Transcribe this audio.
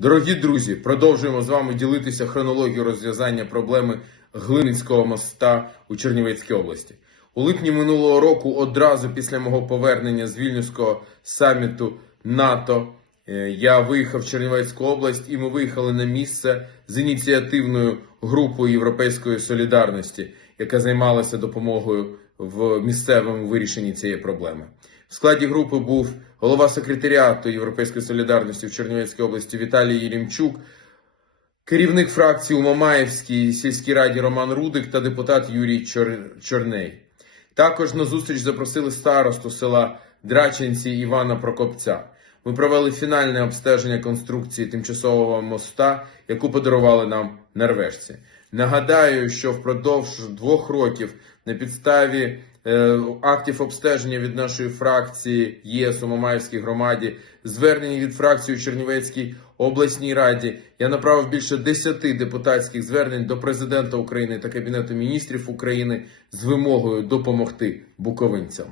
Дорогі друзі, продовжуємо з вами ділитися хронологією розв'язання проблеми Глиницького моста у Чернівецькій області. У липні минулого року, одразу після мого повернення з Вільнюського саміту НАТО, е, я виїхав в Чернівецьку область і ми виїхали на місце з ініціативною групою Європейської солідарності, яка займалася допомогою в місцевому вирішенні цієї проблеми. В складі групи був голова секретаріату Європейської солідарності в Чернівецькій області Віталій Єрімчук, керівник фракції у Мамаєвській сільській раді Роман Рудик та депутат Юрій Чор- Чорней. Також на зустріч запросили старосту села Драченці Івана Прокопця. Ми провели фінальне обстеження конструкції тимчасового моста, яку подарували нам норвежці. Нагадаю, що впродовж двох років на підставі е, актів обстеження від нашої фракції ЄС у Мамаївській громаді, звернень від фракції у Чернівецькій обласній раді, я направив більше 10 депутатських звернень до президента України та Кабінету міністрів України з вимогою допомогти буковинцям.